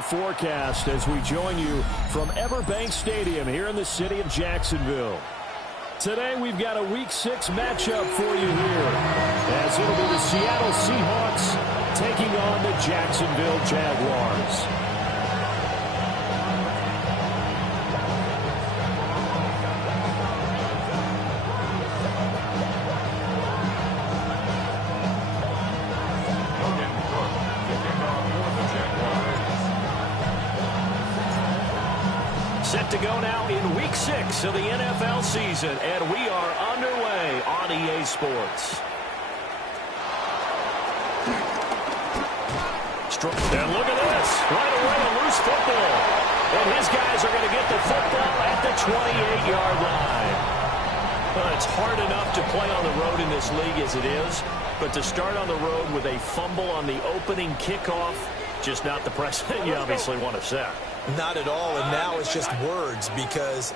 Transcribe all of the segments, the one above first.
the forecast as we join you from Everbank Stadium here in the city of Jacksonville. Today we've got a Week 6 matchup for you here, as it'll be the Seattle Seahawks taking on the Jacksonville Jaguars. Set to go now in Week 6 of the NFL season, and we are underway on EA Sports. And look at this. Right away, a loose football. And his guys are going to get the football at the 28-yard line. Well, it's hard enough to play on the road in this league as it is, but to start on the road with a fumble on the opening kickoff, just not the precedent you obviously want to set. Not at all, and now it's just words because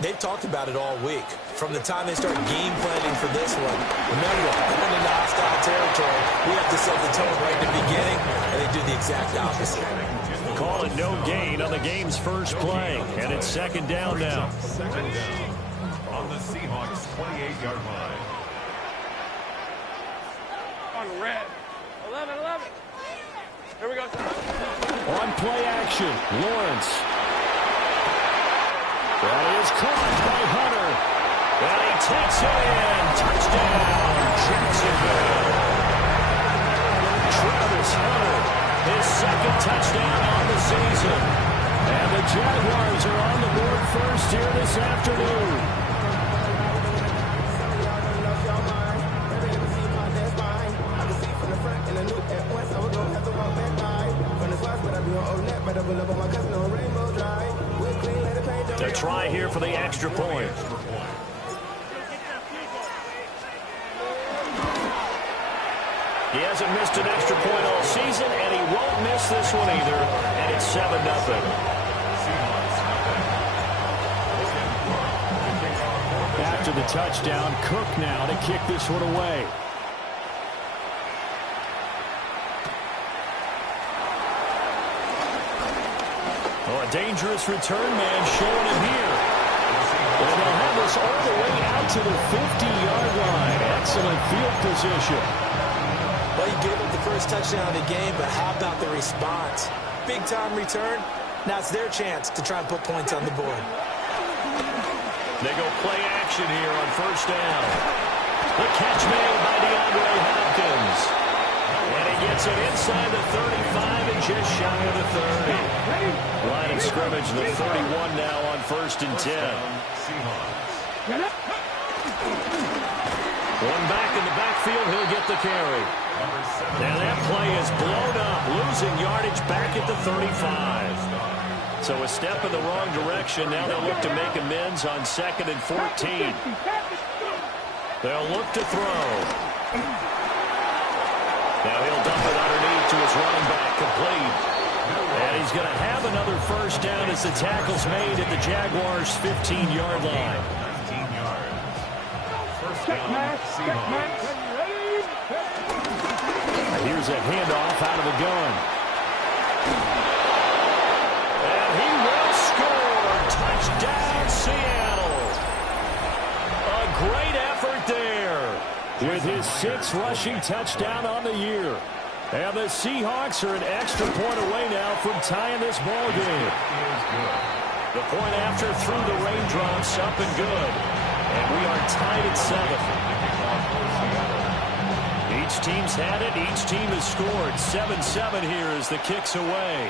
they've talked about it all week. From the time they start game planning for this one, remember, going into hostile territory, we have to set the tone right in the beginning, and they do the exact opposite. Call it no gain on the game's first play, and it's second down now. Second down on the Seahawks' 28-yard line. On red. 11. Here we go. On play action, Lawrence. That is caught by Hunter. And he takes it in. Touchdown, Jacksonville. Travis Hunter, his second touchdown on the season. And the Jaguars are on the board first here this afternoon. The try here for the extra point. He hasn't missed an extra point all season, and he won't miss this one either, and it's 7-0. After the touchdown, Cook now to kick this one away. Oh, a dangerous return man showing him here. And they'll have this all the way out to the 50-yard line. Excellent field position. Well, you gave up the first touchdown of the game, but how about the response? Big-time return. Now it's their chance to try and put points on the board. They go play action here on first down. The catch made by DeAndre Hopkins. And he gets it inside the 35 and just shy of the 30. Line of scrimmage, the 31 now on 1st and 10. One back in the backfield, he'll get the carry. Now that play is blown up, losing yardage back at the 35. So a step in the wrong direction. Now they'll look to make amends on 2nd and 14. They'll look to throw. Now he'll dump it underneath to his running back, complete. And he's going to have another first down as the tackle's made at the Jaguars' 15-yard line. 15 yards. First down, Seahawks. Here's a handoff out of the gun. And he will score. Touchdown, Seattle. A great effort there with his 6th rushing touchdown on the year. And the Seahawks are an extra point away now from tying this ball game. The point after through the raindrops, up and good. And we are tied at 7. Each team's had it. Each team has scored. 7-7 here as the kick's away.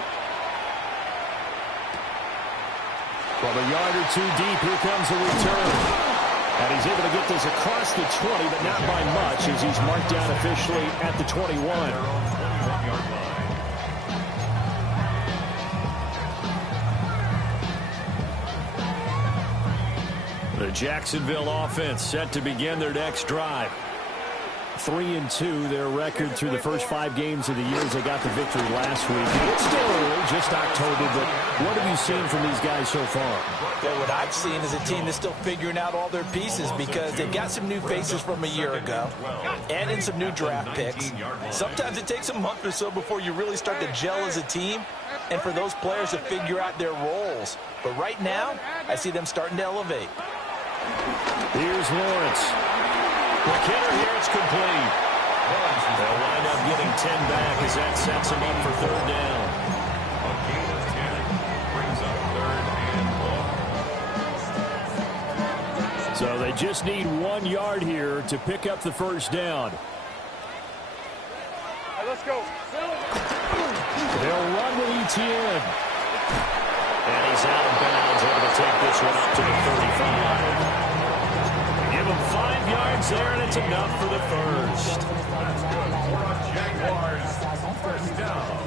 From a yard or two deep, here comes the return. And he's able to get this across the 20, but not by much as he's marked down officially at the 21. The Jacksonville offense set to begin their next drive. 3-2, their record through the first 5 games of the year as they got the victory last week. It's still early, just October, but what have you seen from these guys so far? Well, what I've seen is a team that's still figuring out all their pieces because they've got some new faces from a year ago and in some new draft picks. Sometimes it takes a month or so before you really start to gel as a team, and for those players to figure out their roles. But right now, I see them starting to elevate. Here's Lawrence. McKinnon here, it's complete. They'll wind up getting 10 back as that sets him up for third down. A gain of 10 brings up 3rd and long. So they just need 1 yard here to pick up the first down. Let's go. They'll run with Etienne. And he's out of bounds, able to take this one up to the 35. Give him 5 yards there, and it's enough for the first. That's good for a Jaguars first down.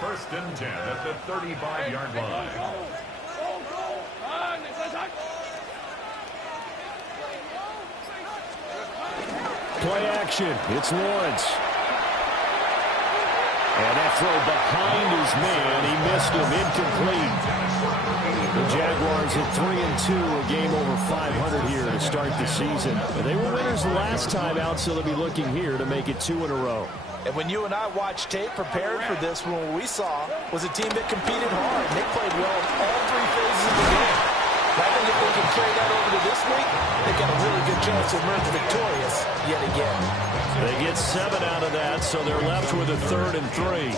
1st and 10 at the 35-yard line. Play action. It's Lawrence. And that throw behind his man. He missed him. Incomplete. The Jaguars at 3-2, a game over 500 here to start the season. They were winners the last time out, so they'll be looking here to make it 2 in a row. And when you and I watched tape prepared for this one, what we saw was a team that competed hard. They played well all 3 phases of the game. I think if they can carry that over to this week, they've got a really good chance to emerge victorious yet again. They get 7 out of that, so they're left with a 3rd and 3.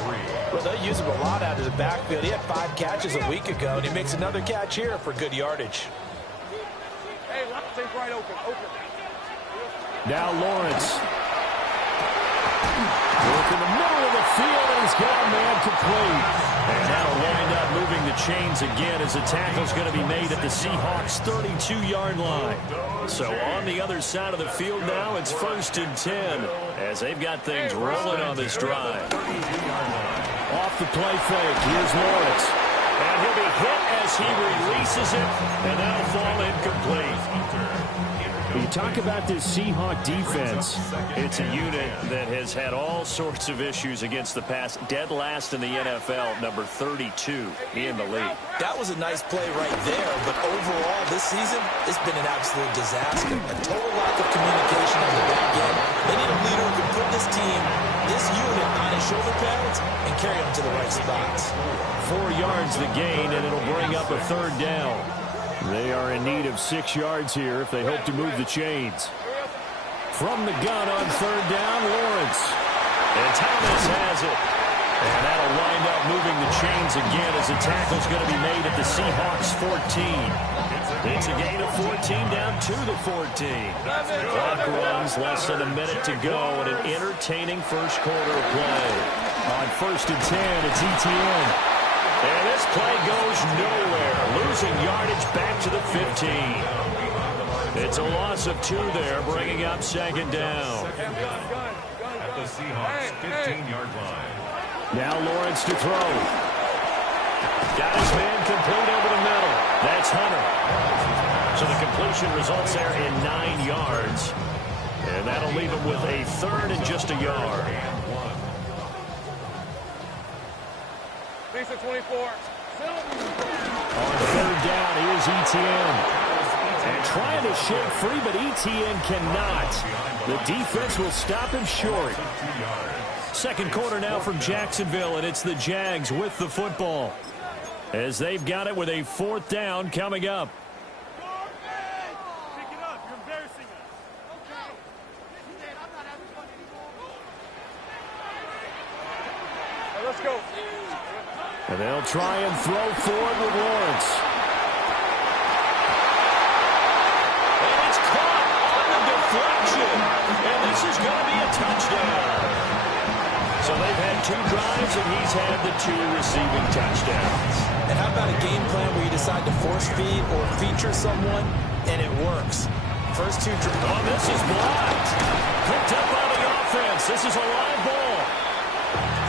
Well, they'll use him a lot out of the backfield. He had 5 catches a week ago, and he makes another catch here for good yardage. Hey, things right open. Now Lawrence. Work in the middle of the field, and he's got a man complete. And that'll wind up moving the chains again as the tackle's going to be made at the Seahawks' 32-yard line. So on the other side of the field now, it's 1st and 10 as they've got things rolling on this drive. Off the play fake, here's Lawrence. And he'll be hit as he releases it, and that'll fall incomplete. You talk about this Seahawk defense. It's a unit that has had all sorts of issues against the pass. Dead last in the NFL, number 32 in the league. That was a nice play right there, but overall this season, it's been an absolute disaster. A total lack of communication on the back end. They need a leader who can put this team, this unit, on his shoulder pads and carry them to the right spots. 4 yards the gain, and it'll bring up a 3rd down. They are in need of 6 yards here if they hope to move the chains. From the gun on 3rd down, Lawrence. And Thomas has it. And that'll wind up moving the chains again as the tackle's going to be made at the Seahawks' 14. It's a gain of 14 down to the 14. Clock runs, less than a minute to go, and an entertaining first quarter of play. On 1st and 10, it's Etienne. And this play goes nowhere. Losing yardage back to the 15. It's a loss of 2 there, bringing up 2nd down. At the Seahawks' 15-yard line. Now Lawrence to throw. Got his man complete over the middle. That's Hunter. So the completion results there in 9 yards. And that'll leave him with a 3rd and just a yard. Lisa 24. On 3rd down, here's Etienne. And trying to shake free, but Etienne cannot. The defense will stop him short. 2nd quarter now from Jacksonville, and it's the Jags with the football. As they've got it with a 4th down coming up. Let's go. And they'll try and throw forward with Lawrence. And it's caught on the deflection. And this is going to be a touchdown. So they've had 2 drives, and he's had the 2 receiving touchdowns. And how about a game plan where you decide to force feed or feature someone, and it works? First 2 drives. Oh, this is blocked. Picked up by the offense. This is a live ball.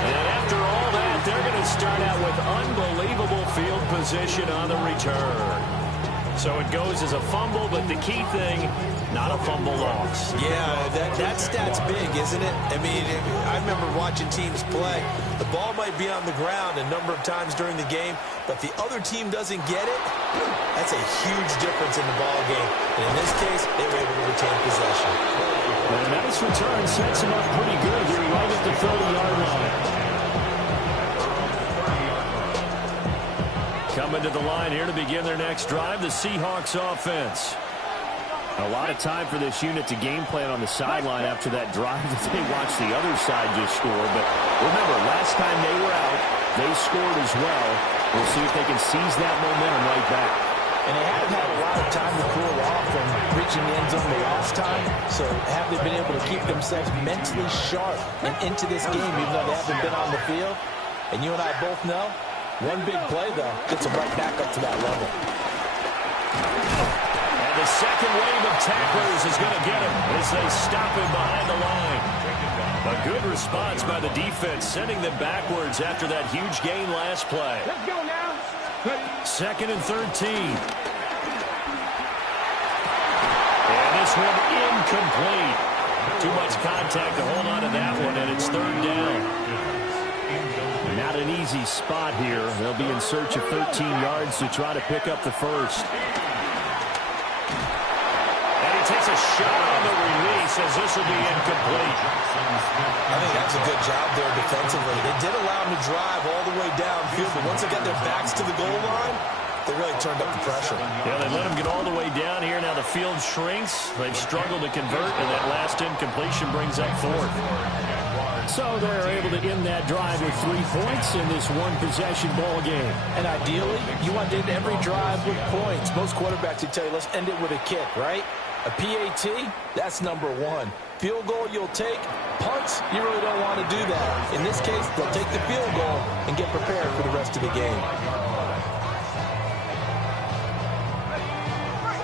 And after all that, they're going to start out with unbelievable field position on the return. So it goes as a fumble, but the key thing, not a fumble loss. Yeah, that stat's big, isn't it? I mean, I remember watching teams play. The ball might be on the ground a number of times during the game, but the other team doesn't get it. That's a huge difference in the ball game. And in this case, they were able to retain possession. And a nice return sets him up pretty good here right at the 30-yard line. Coming to the line here to begin their next drive, the Seahawks offense. A lot of time for this unit to game plan on the sideline after that drive that they watched the other side just score. But remember, last time they were out, they scored as well. We'll see if they can seize that momentum right back. And they haven't had a lot of time to cool off from reaching the end zone the last time. So have they been able to keep themselves mentally sharp and into this game, even though they haven't been on the field? And you and I both know, one big play, though, gets them right back up to that level. And the second wave of tacklers is going to get him as they stop him behind the line. A good response by the defense, sending them backwards after that huge gain last play. Let's go now. Second and 13. And this one incomplete. Too much contact to hold on to that one, and it's third down. Not an easy spot here. They'll be in search of 13 yards to try to pick up the first. And he takes a shot on the release as this will be incomplete. I think that's a good job there defensively. They did allow him to drive all the way downfield, but once they got their backs to the goal line, they really turned up the pressure. Yeah, they let him get all the way down here. Now the field shrinks. They've struggled to convert, and that last incompletion brings up fourth. So they're able to end that drive with 3 points in this one-possession ball game. And ideally, you want to end every drive with points. Most quarterbacks would tell you, let's end it with a kick, right? A PAT, that's number one. Field goal you'll take. Punts, you really don't want to do that. In this case, they'll take the field goal and get prepared for the rest of the game.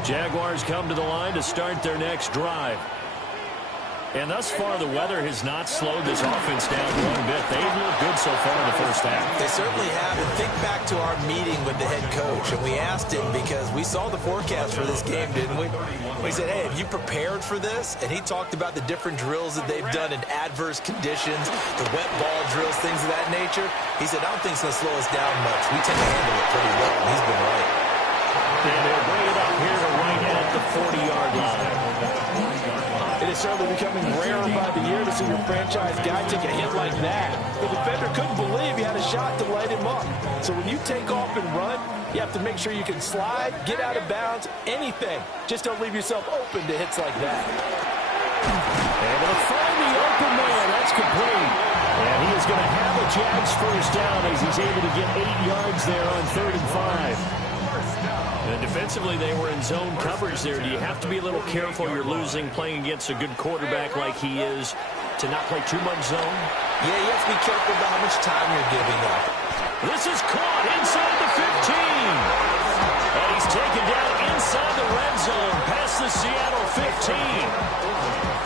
Jaguars come to the line to start their next drive. And thus far, the weather has not slowed this offense down one bit. They've looked good so far in the first half. They certainly have. And think back to our meeting with the head coach. And we asked him, because we saw the forecast for this game, didn't we? We said, hey, have you prepared for this? And he talked about the different drills that they've done in adverse conditions, the wet ball drills, things of that nature. He said, I don't think it's going to slow us down much. We tend to handle it pretty well. And he's been right. And they'll bring it up here to right at the 40-yard line. It is certainly becoming rarer by the year to see your franchise guy take a hit like that. The defender couldn't believe he had a shot to light him up. So when you take off and run, you have to make sure you can slide, get out of bounds, anything. Just don't leave yourself open to hits like that. Able to find the open man. That's complete. And he is going to have a Jags first down as he's able to get 8 yards there on 3rd and 5. And defensively, they were in zone coverage there. Do you have to be a little careful? You're losing playing against a good quarterback like he is to not play too much zone? Yeah, you have to be careful about how much time you're giving up. This is caught inside the 15. And he's taken down inside the red zone past the Seattle 15.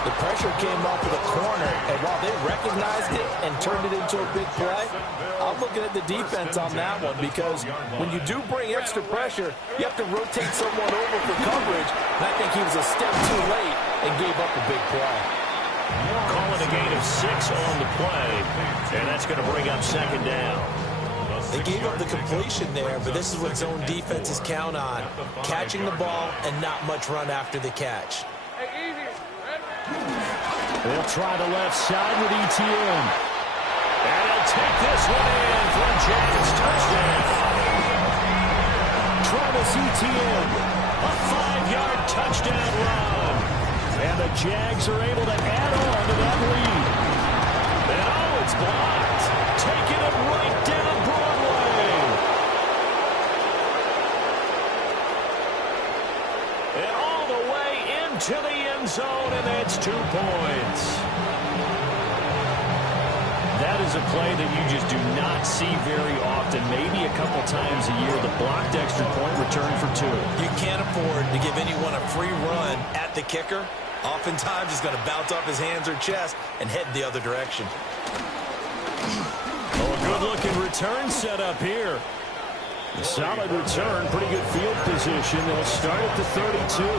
The pressure came off of the corner, and while they recognized it and turned it into a big play, I'm looking at the defense on that one, because when you do bring extra pressure, you have to rotate someone over for coverage, and I think he was a step too late and gave up a big play. Calling a gain of 6 on the play, and that's going to bring up 2nd down. They gave up the completion there, but this is what zone defenses count on, catching the ball and not much run after the catch. They'll try the left side with ETN. And he'll take this one in for a Jags touchdown. Travis Etienne, a 5-yard touchdown run. And the Jags are able to add on to that lead. And oh, it's blocked. Taking it right down Broadway. And all the way into the end zone, and that's 2 points. That is a play that you just do not see very often. Maybe a couple times a year, the blocked extra point return for 2. You can't afford to give anyone a free run at the kicker. Oftentimes, he's going to bounce off his hands or chest and head the other direction. Oh, a good-looking return set up here. A solid return, pretty good field position. They'll start at the 32.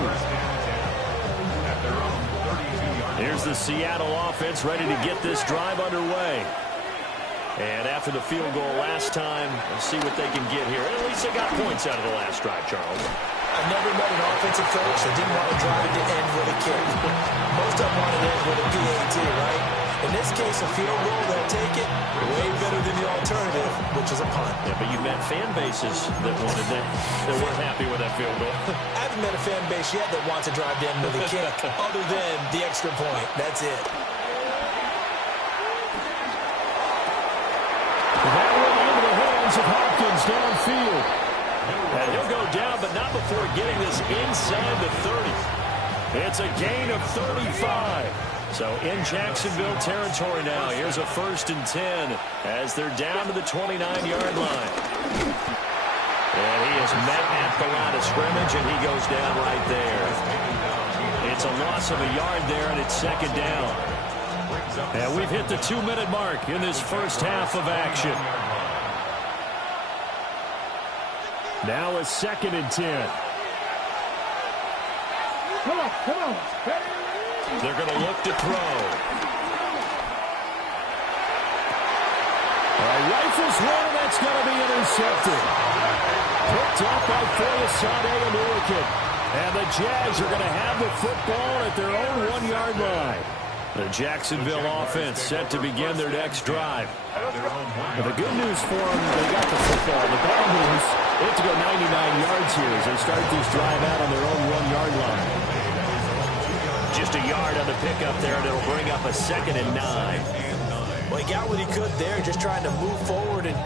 Here's the Seattle offense ready to get this drive underway. And after the field goal last time, let's see what they can get here. At least they got points out of the last drive, Charles. I've never met an offensive coach that didn't want to drive to end with a kick. Most of them wanted to end with a PAT, right? In this case, a field goal, they'll take it way better than the alternative, which is a punt. Yeah, but you met fan bases that wanted that weren't happy with that field goal. I haven't met a fan base yet that wants to drive down with a kick other than the extra point. That's it. That went into the hands of Hopkins downfield. And he'll go down, but not before getting this inside the 30. It's a gain of 35. So in Jacksonville territory now, here's a 1st and 10 as they're down to the 29-yard line. And he is met at the line of scrimmage, and he goes down right there. It's a loss of a yard there, and it's 2nd down. And we've hit the 2-minute mark in this first half of action. Now a 2nd and 10. Come on. They're going to look to throw. Rifles one, and that's going to be intercepted. Picked up by Foyesade and Orkin. And the Jags are going to have the football at their own 1-yard line. The Jacksonville offense set to begin their next drive. But the good news for them, they got the football. The bad news, they have to go 99 yards here as they start this drive out on their own 1-yard line. Just a yard on the pickup there, and it'll bring up a 2nd and 9. Well, he got what he could there, just trying to move forward and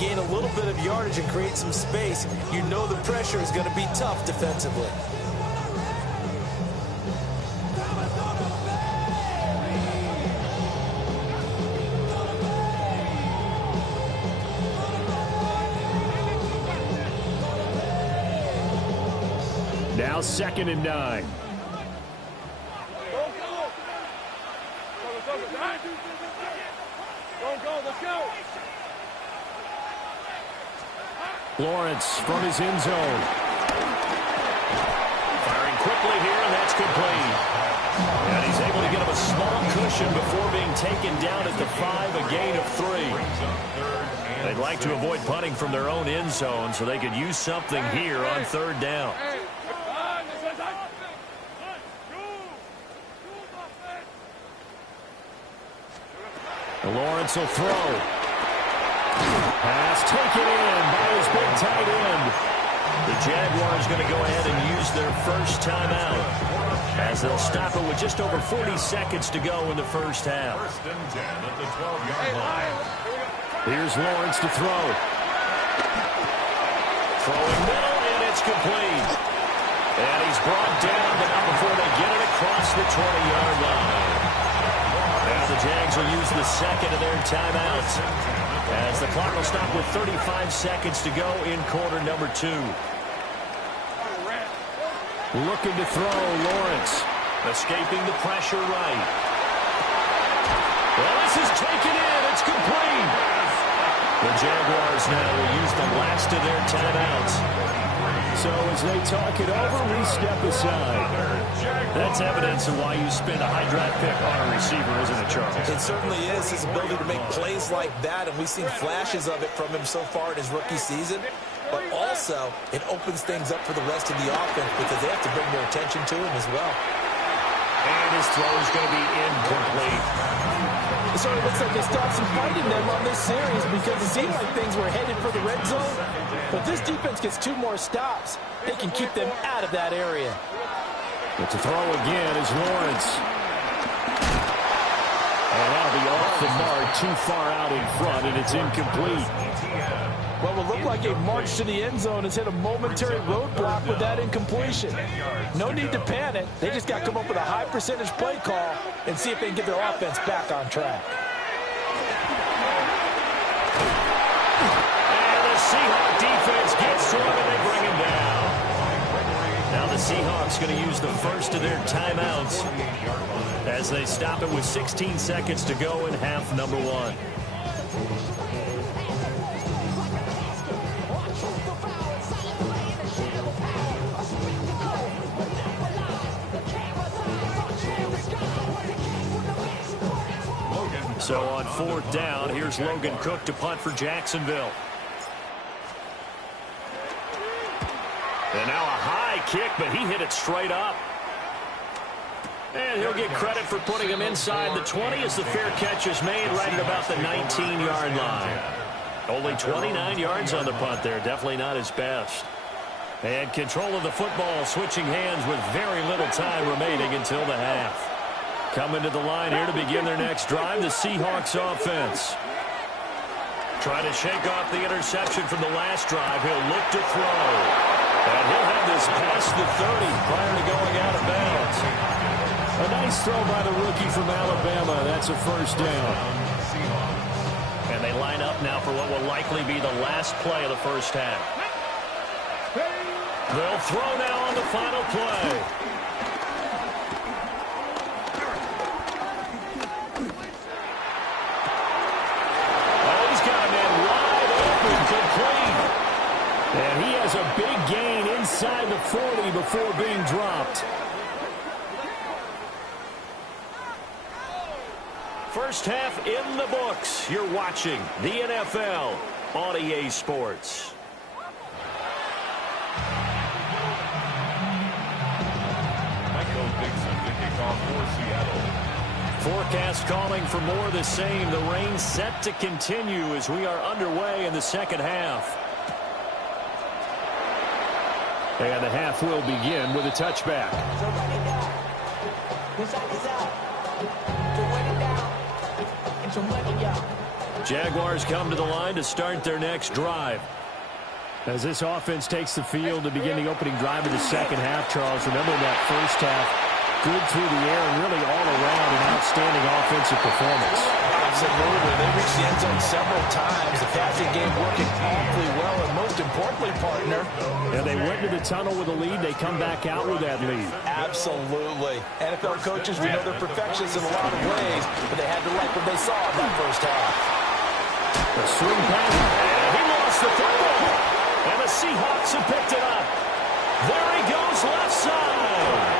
gain a little bit of yardage and create some space. You know the pressure is going to be tough defensively. Now 2nd and 9. Lawrence from his end zone. Firing quickly here, and that's complete. And he's able to get him a small cushion before being taken down at the 5, a gain of 3. They'd like to avoid punting from their own end zone so they could use something here on 3rd down. Lawrence will throw. Pass taken in by his big tight end. The Jaguars going to go ahead and use their first timeout as they'll stop it with just over 40 seconds to go in the first half. 1st and 10 at the 12-yard line. Here's Lawrence to throw. Throwing middle, and it's complete. And he's brought down, but not before they get it across the 20-yard line. Now the Jags will use the 2nd of their timeouts as the clock will stop with 35 seconds to go in quarter number 2. Looking to throw, Lawrence. Escaping the pressure right. Well, this is taken in. It's complete. The Jaguars now will use the last of their timeouts. So as they talk it over, we step aside. That's evidence of why you spend a high draft pick on a receiver, isn't it, Charles? It certainly is. His ability to make plays like that, and we've seen flashes of it from him so far in his rookie season. But also, it opens things up for the rest of the offense because they have to bring their attention to him as well. And his throw is going to be incomplete. It sort of looks like they stopped some fighting them on this series because it seemed like things were headed for the red zone. But this defense gets 2 more stops. They can keep them out of that area. But to throw again is Lawrence. And that'll be off the mark, too far out in front, and it's incomplete. Well, it looked like a march to the end zone has hit a momentary roadblock with that incompletion. No need to panic. They just got to come up with a high percentage play call and see if they can get their offense back on track. And the Seahawks defense gets to him and they bring him down. Now the Seahawks going to use the first of their timeouts as they stop it with 16 seconds to go in half number 1. So on 4th down, here's Logan Cook to punt for Jacksonville. And now a high kick, but he hit it straight up. And he'll get credit for putting him inside the 20 as the fair catch is made right at about the 19-yard line. Only 29 yards on the punt there. Definitely not his best. And control of the football, switching hands with very little time remaining until the half. Coming to the line here to begin their next drive, the Seahawks offense. Trying to shake off the interception from the last drive. He'll look to throw. And he'll have this past the 30 prior to going out of bounds. A nice throw by the rookie from Alabama. That's a first down. And they line up now for what will likely be the last play of the first half. They'll throw now on the final play. Oh, he's got a man wide open, complete. And he has a big gain inside the 40 before being dropped. First half in the books. You're watching the NFL on EA Sports. Forecast calling for more of the same. The rain set to continue as we are underway in the second half. And the half will begin with a touchback. Jaguars come to the line to start their next drive. As this offense takes the field to begin the opening drive of the second half, Charles, remember that first half, good through the air and really all around an outstanding offensive performance. Absolutely. They reached the end zone several times. The passing game working awfully well, and most importantly, partner. And they went to the tunnel with a lead. They come back out with that lead. Absolutely. NFL coaches, we know they're perfectionists in a lot of ways, but they had to like what they saw in that first half. The swing pass, and he lost the football. And the Seahawks have picked it up. There he goes, left side.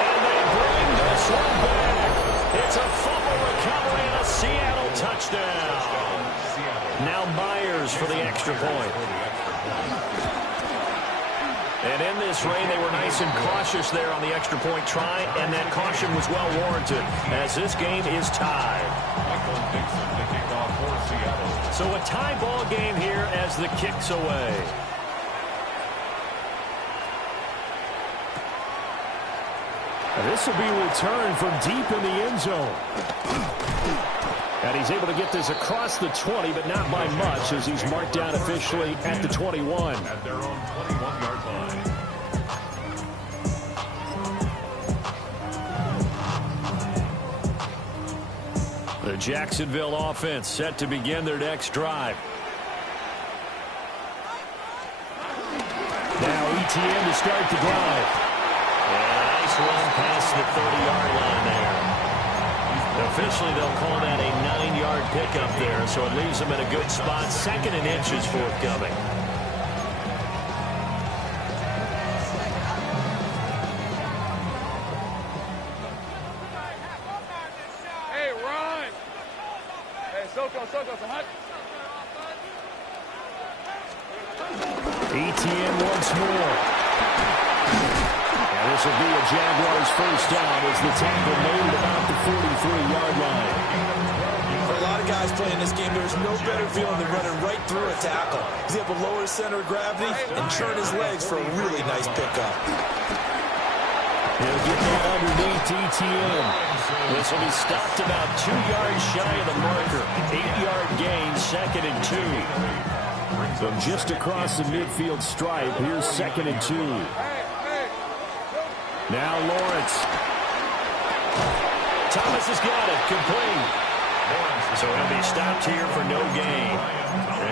And they bring this one back. It's a fumble recovery and a Seattle touchdown. Now Myers for the extra point. And in this rain, they were nice and cautious there on the extra point try, and that caution was well warranted as this game is tied. So a tie ball game here as the kick's away. And this will be returned from deep in the end zone. And he's able to get this across the 20, but not by much as he's marked down officially at the 21. At their own 21-yard line. The Jacksonville offense set to begin their next drive. Now ETN to start the drive. And a nice run past the 30-yard line there. Officially, they'll call that a 9-yard pickup there, so it leaves them in a good spot. 2nd and inches forthcoming. ETN once more. And this will be a Jaguars first down as the tackle made at about the 43-yard line. For a lot of guys playing this game, there's no better feeling than running right through a tackle. He's able to lower his center of gravity and churn his legs for a really nice pickup. He'll get that underneath ETN. This will be stopped about 2 yards shy of the marker. 8-yard gain, 2nd and 2. From just across the midfield stripe, here's 2nd and 2. Now Lawrence. Thomas has got it, complete. So he'll be stopped here for no gain.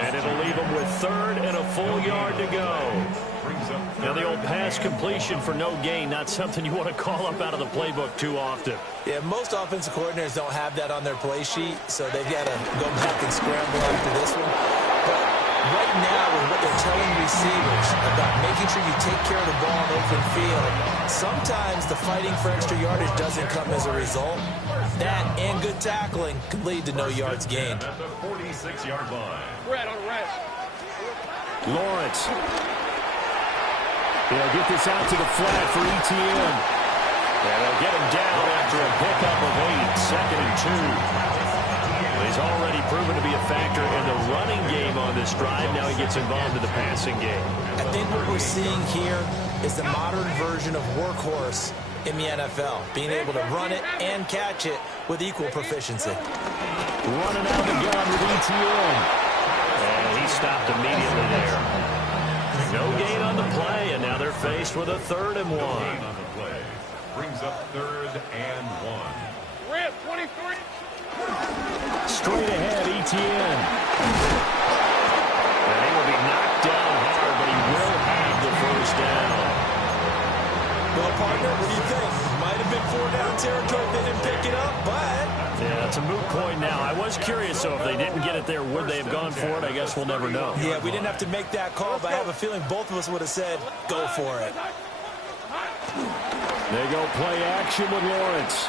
And it'll leave him with 3rd and a full yard to go. Now the old pass completion for no gain, not something you want to call up out of the playbook too often. Yeah, most offensive coordinators don't have that on their play sheet, so they've got to go back and scramble after this one. But right now, with what they're telling receivers about making sure you take care of the ball in open field, sometimes the fighting for extra yardage doesn't come as a result. That and good tackling can lead to no yards gained. At the 46-yard line. Red on red. Lawrence. They'll get this out to the flat for ETN. And they'll get him down after a pickup of 8, 2nd and 2. He's already proven to be a factor in the running game on this drive. Now he gets involved in the passing game. I think what we're seeing here is the modern version of workhorse in the NFL, being able to run it and catch it with equal proficiency. Running out the gun with ETN. And he stopped immediately there. No gain on the play, and now they're faced with a 3rd and 1. On the play. Brings up 3rd and 1. Rip, 23. Straight ahead, ETN. And he will be knocked down hard, but he will have the 1st down. Well, partner, what do you think? Might have been 4-down territory if they didn't pick it up, but... Yeah, it's a moot point now. I was curious, so if they didn't get it there, would they have gone for it? I guess we'll never know. Yeah, we didn't have to make that call, but I have a feeling both of us would have said, go for it. They go play action with Lawrence.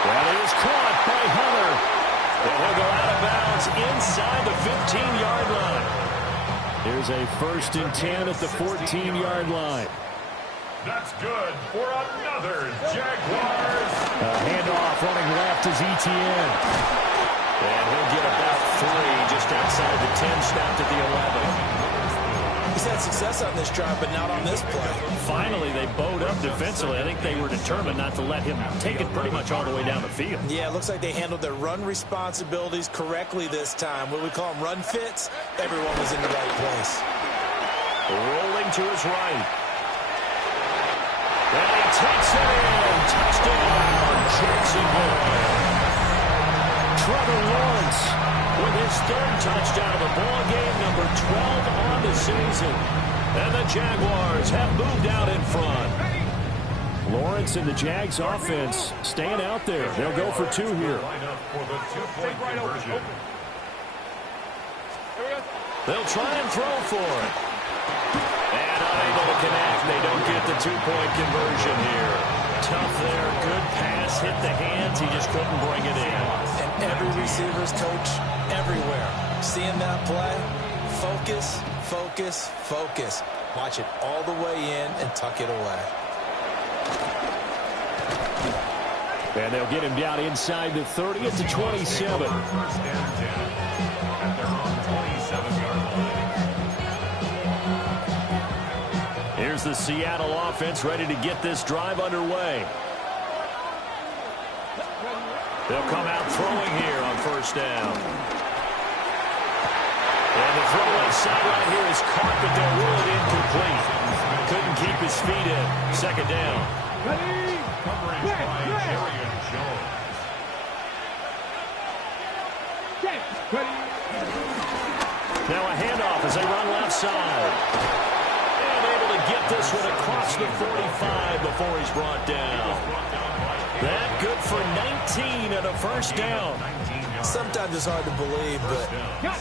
That is caught by Hunter. And he'll go out of bounds inside the 15-yard line. Here's a 1st and 10 at the 14-yard line. That's good for another Jaguars. Handoff running left is ETN. And he'll get about 3 just outside the 10, snapped at the 11. He's had success on this drive, but not on this play. Finally, they bowed up defensively. I think they were determined not to let him take it pretty much all the way down the field. Yeah, it looks like they handled their run responsibilities correctly this time. What we call them run fits, everyone was in the right place. Rolling to his right. And he takes it in. Touchdown, Jacksonville. Trevor Lawrence with his 3rd touchdown of the ball game, number 12 on the season. And the Jaguars have moved out in front. Lawrence and the Jags offense staying out there. They'll go for 2 here. For the 2-point conversion. They'll try and throw for it. And unable to connect. They don't get the 2-point conversion here. Tough there. Good pass. Hit the hands. He just couldn't bring it in. And every receiver's coach everywhere. Seeing that play, focus, focus, focus. Watch it all the way in and tuck it away. And they'll get him down inside the 30 at the 27. 1st and 10 at their own 27-yard line. Here's the Seattle offense ready to get this drive underway. They'll come out throwing here on 1st down. And the throw on sideline here is caught, but they'll rule it incomplete. Couldn't keep his feet in. 2nd down. Coverage by Darian Jones. Now a handoff as they run left side. And able to get this one across the 45 before he's brought down. That good for 19 and a 1st down. Sometimes it's hard to believe, but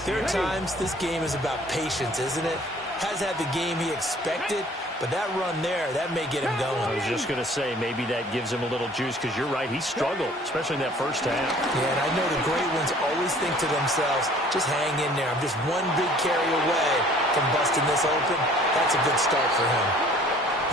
there are times this game is about patience, isn't it? Has had the game he expected, but that run there, that may get him going. I was just going to say, maybe that gives him a little juice, because you're right, he struggled, especially in that 1st half. Yeah, and I know the great ones always think to themselves, just hang in there. I'm just one big carry away from busting this open. That's a good start for him.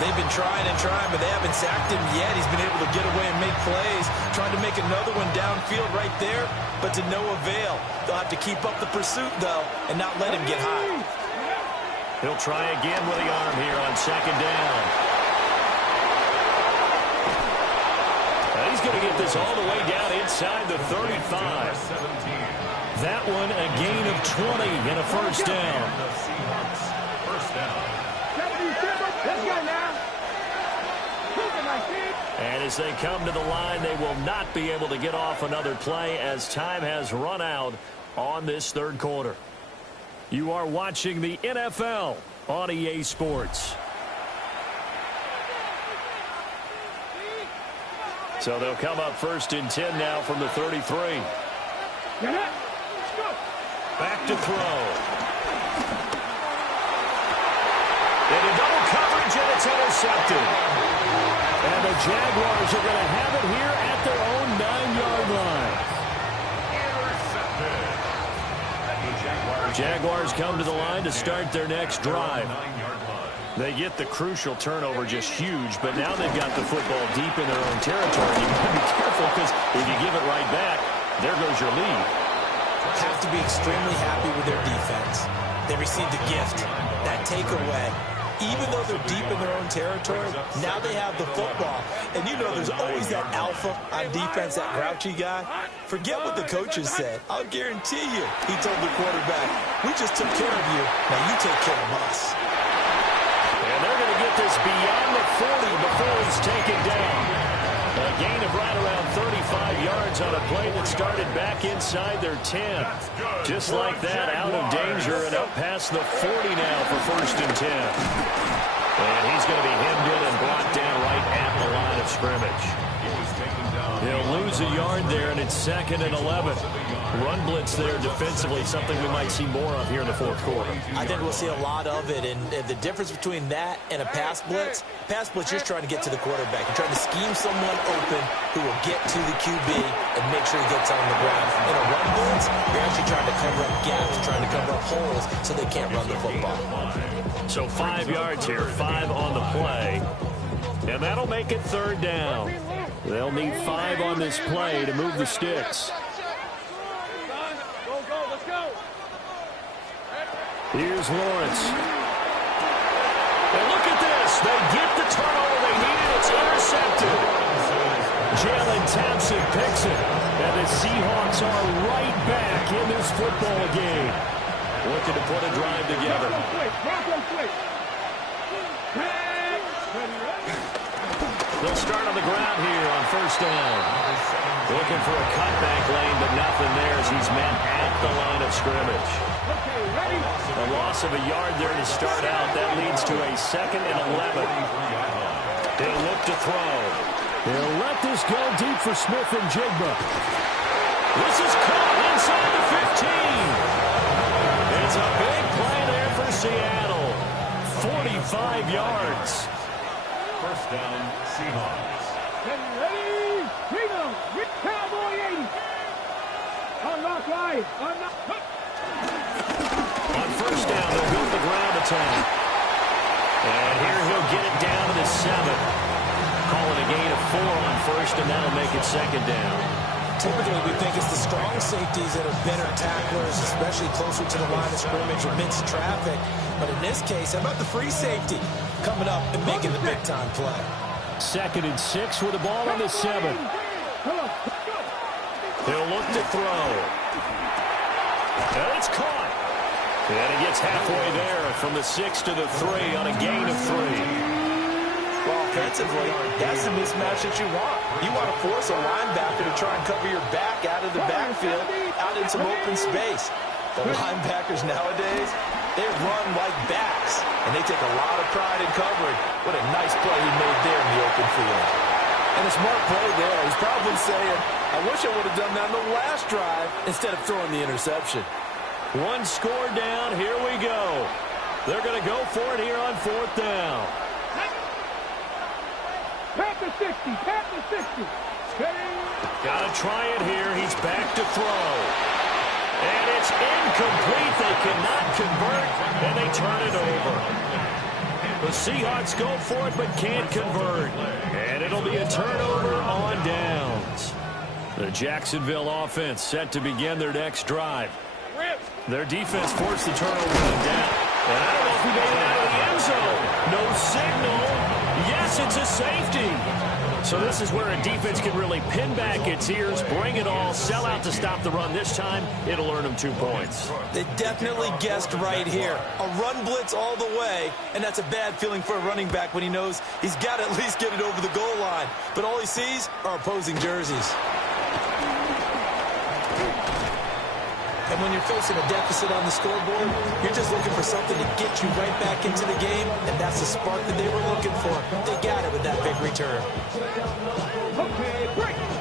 They've been trying and trying, but they haven't sacked him yet. He's been able to get away and make plays. Tried to make another one downfield right there, but to no avail. They'll have to keep up the pursuit, though, and not let him get high. He'll try again with the arm here on 2nd down. And he's going to get this all the way down inside the 35. That one a gain of 20 and a 1st down. The Seahawks, 1st down. Let's go now. And as they come to the line, they will not be able to get off another play as time has run out on this 3rd quarter. You are watching the NFL on EA Sports. So they'll come up 1st and 10 now from the 33. Back to throw. Into double coverage, and it's intercepted. And the Jaguars are going to have it here at their own 9-yard line. Jaguars come to the line to start their next drive. 9-yard line. They get the crucial turnover, just huge, but now they've got the football deep in their own territory. You've got to be careful because if you give it right back, there goes your lead. Have to be extremely happy with their defense. They received a gift, that takeaway. Even though they're deep in their own territory, now they have the football. And you know there's always that alpha on defense, that grouchy guy. Forget what the coaches said. I'll guarantee you, he told the quarterback, we just took care of you. Now you take care of us. And they're going to get this beyond the 40 before he's taken down. A gain of right around 35 yards on a play that started back inside their 10. Just like that, out of danger and up past the 40 now for 1st and 10. And he's going to be hemmed in and blocked down right at the line of scrimmage. He'll lose a yard there, and it's 2nd and 11. Run blitz there defensively, something we might see more of here in the 4th quarter. I think we'll see a lot of it, and the difference between that and a pass blitz just trying to get to the quarterback. You're trying to scheme someone open who will get to the QB and make sure he gets on the ground. In a run blitz, you're actually trying to cover up gaps, trying to cover up holes so they can't run the football. So 5 yards here, 5 on the play, and that'll make it 3rd down. They'll need 5 on this play to move the sticks. Here's Lawrence. And look at this. They get the turnover they needed. It's intercepted. Jalen Thompson picks it. And the Seahawks are right back in this football game. Looking to put a drive together. They'll start on the ground here on 1st down. Looking for a cutback lane, but nothing there as he's met at the line of scrimmage. A loss of a yard there to start out. That leads to a 2nd and 11. They'll look to throw. They'll let this go deep for Smith and Jigba. This is caught inside the 15. It's a big play there for Seattle. 45 yards. 1st down, Seahawks. Ready? Freedom with Cowboy 80. Unlock right. Unlock. On 1st down, they'll go to the ground attack. And here he'll get it down to the 7. Calling a gain of 4 on 1st, and that'll make it 2nd down. Typically, we think it's the strong safeties that are better tacklers, especially closer to the line of scrimmage amidst traffic. But in this case, how about the free safety coming up and making the big-time play? 2nd and 6 with the ball on the 7. He'll look to throw. And it's caught. And he gets halfway there from the 6 to the 3 on a gain of 3. Well, offensively, that's the mismatch that you want. You want to force a linebacker to try and cover your back out of the backfield, out in some open space. The linebackers nowadays, they run like backs, and they take a lot of pride in covering. What a nice play he made there in the open field. And a smart play there. He's probably saying, I wish I would have done that on the last drive instead of throwing the interception. 1 score down. Here we go. They're going to go for it here on 4th down. Pat the 60. Pat the 60. Got to try it here. He's back to throw. And it's incomplete. They cannot convert, and they turn it over. The Seahawks go for it, but can't convert. And it'll be a turnover on downs. The Jacksonville offense set to begin their next drive. Their defense forced the turnover on down. And I don't know if he made it out of the end zone. No signal. Yes, it's a safety. So this is where a defense can really pin back its ears, bring it all, sell out to stop the run. This time, it'll earn them 2 points. They definitely guessed right here. A run blitz all the way, and that's a bad feeling for a running back when he knows he's got to at least get it over the goal line. But all he sees are opposing jerseys. And when you're facing a deficit on the scoreboard, you're just looking for something to get you right back into the game, and that's the spark that they were looking for. They got it with that big return.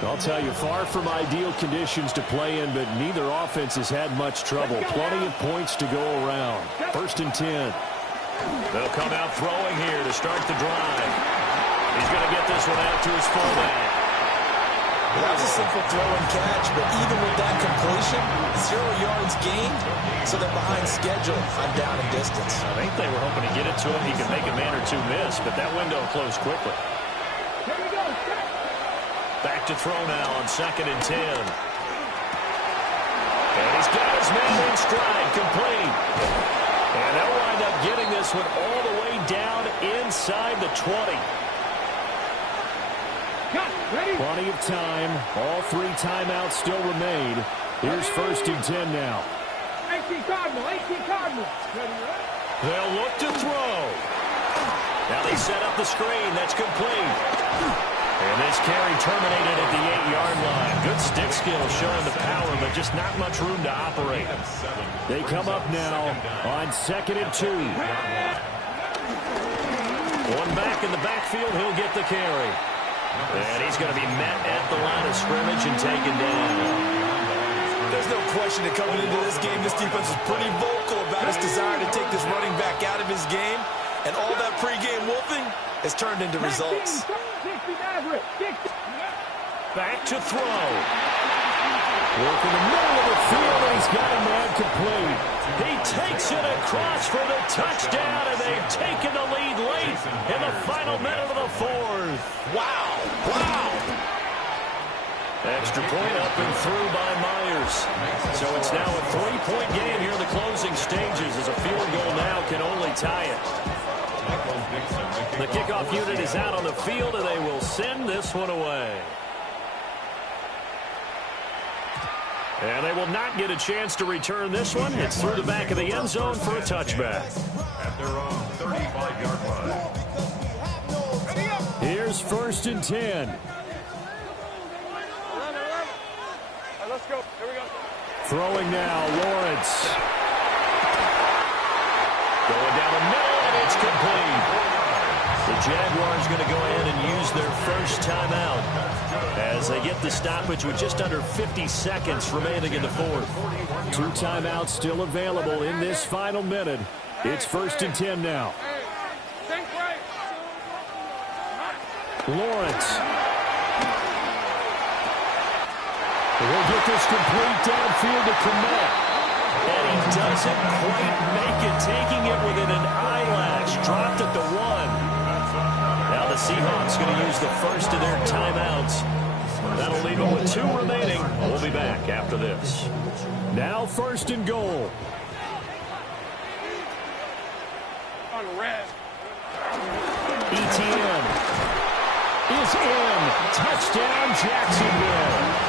I'll tell you, far from ideal conditions to play in, but neither offense has had much trouble. Plenty of points to go around. 1st and 10. They'll come out throwing here to start the drive. He's going to get this one out to his fullback. Well, that was a simple throw and catch, but even with that completion, 0 yards gained, so they're behind schedule on down and distance. I think they were hoping to get it to him. He could make a man or two miss, but that window closed quickly. Back to throw now on 2nd and 10. And he's got his man in stride, complete. And they'll wind up getting this one all the way down inside the 20. Plenty of time. All 3 timeouts still remain. Here's 1st and 10 now. 18 Cardinal. They'll look to throw. Now they set up the screen. That's complete. And this carry terminated at the 8-yard line. Good stick skill showing the power, but just not much room to operate. They come up now on 2nd and 2. One back in the backfield. He'll get the carry. And he's going to be met at the line of scrimmage and taken down. There's no question that coming into this game, this defense is pretty vocal about its desire to take this running back out of his game. And all that pregame wolfing has turned into results. Back to throw. Work in the middle of the field, and he's got a man complete. He takes it across for the touchdown, and they've taken the lead late in the final minute of the 4th. Wow. Extra point up and through by Myers. So it's now a 3-point game here in the closing stages, as a field goal now can only tie it. The kickoff unit is out on the field, and they will send this one away. And they will not get a chance to return this one. It's through the back of the end zone for a touchback. At their own 35-yard line. Here's 1st and 10. Let's go. Here we go. Throwing now, Lawrence. Going down the middle, and it's complete. The Jaguars going to go ahead and use their first timeout as they get the stoppage with just under 50 seconds remaining in the 4th. 2 timeouts still available in this final minute. It's 1st and 10 now. Lawrence. We'll get this complete downfield to Komet. And he doesn't quite make it, taking it within an eyelash. Dropped at the 1. Now the Seahawks going to use the first of their timeouts. That'll leave them with 2 remaining. We'll be back after this. Now 1st and goal. ETN is in. Touchdown, Jacksonville.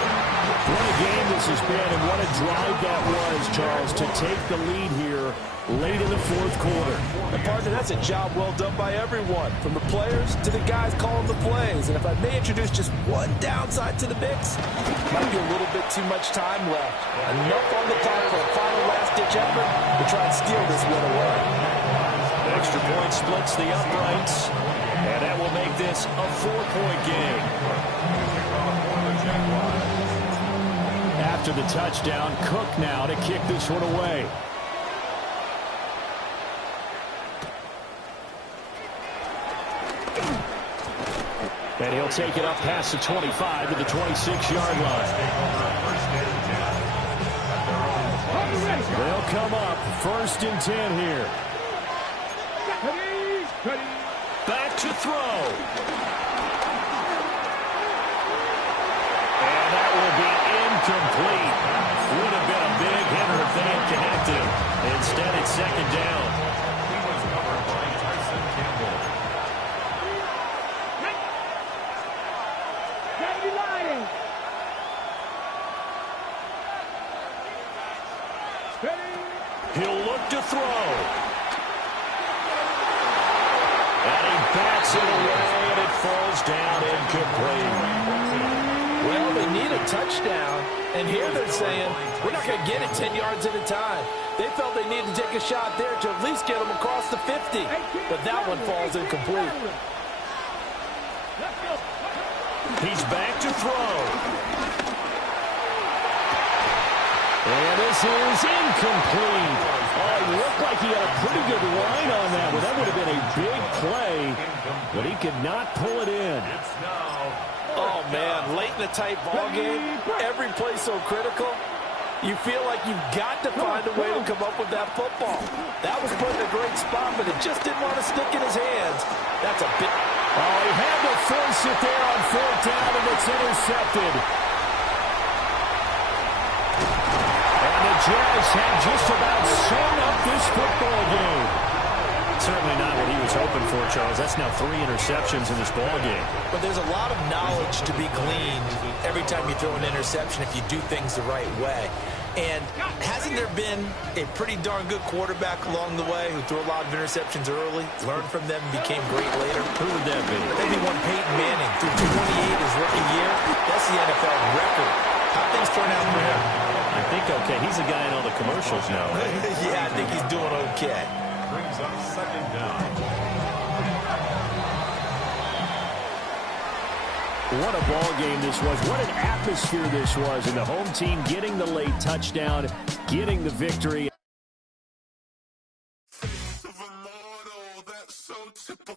What a game this has been, and what a drive that was, Charles, to take the lead here late in the 4th quarter. And partner, that's a job well done by everyone, from the players to the guys calling the plays. And if I may introduce just one downside to the mix, might be a little bit too much time left. Enough on the clock for a final last-ditch effort to try and steal this win away. Extra point splits the uprights, and that will make this a 4-point game. After the touchdown, Cook now to kick this one away. And he'll take it up past the 25 to the 26-yard line. They'll come up 1st and 10 here. Back to throw. And that will be incomplete. Would have been a big hitter if they had connected. Instead, it's 2nd down. He'll look to throw. And he bats it away, and it falls down incomplete. Well, they need a touchdown, and here they're saying, we're not going to get it 10 yards at a time. They felt they needed to take a shot there to at least get them across the 50, but that one falls incomplete. He's back to throw. And this is incomplete. Oh, it looked like he had a pretty good line on that one. That would have been a big play, but he could not pull it in. Oh, man, late in a tight ball game, every play so critical. You feel like you've got to find a way to come up with that football. That was put in a great spot, but it just didn't want to stick in his hands. That's a bit. Oh, he had to force it there on 4th down, and it's intercepted. And the Jags have just about sewn up this football game. Certainly not what he was hoping for, Charles. That's now 3 interceptions in this ball game. But there's a lot of knowledge to be gleaned every time you throw an interception if you do things the right way. And hasn't there been a pretty darn good quarterback along the way who threw a lot of interceptions early, learned from them, and became great later? Who would that be? Maybe one Peyton Manning threw 228 his rookie year. That's the NFL record. How things turn out for him? I think okay. He's the guy in all the commercials now, right? Yeah, I think he's doing okay. Brings up 2nd down. What a ball game this was. What an atmosphere this was. And the home team getting the late touchdown, getting the victory.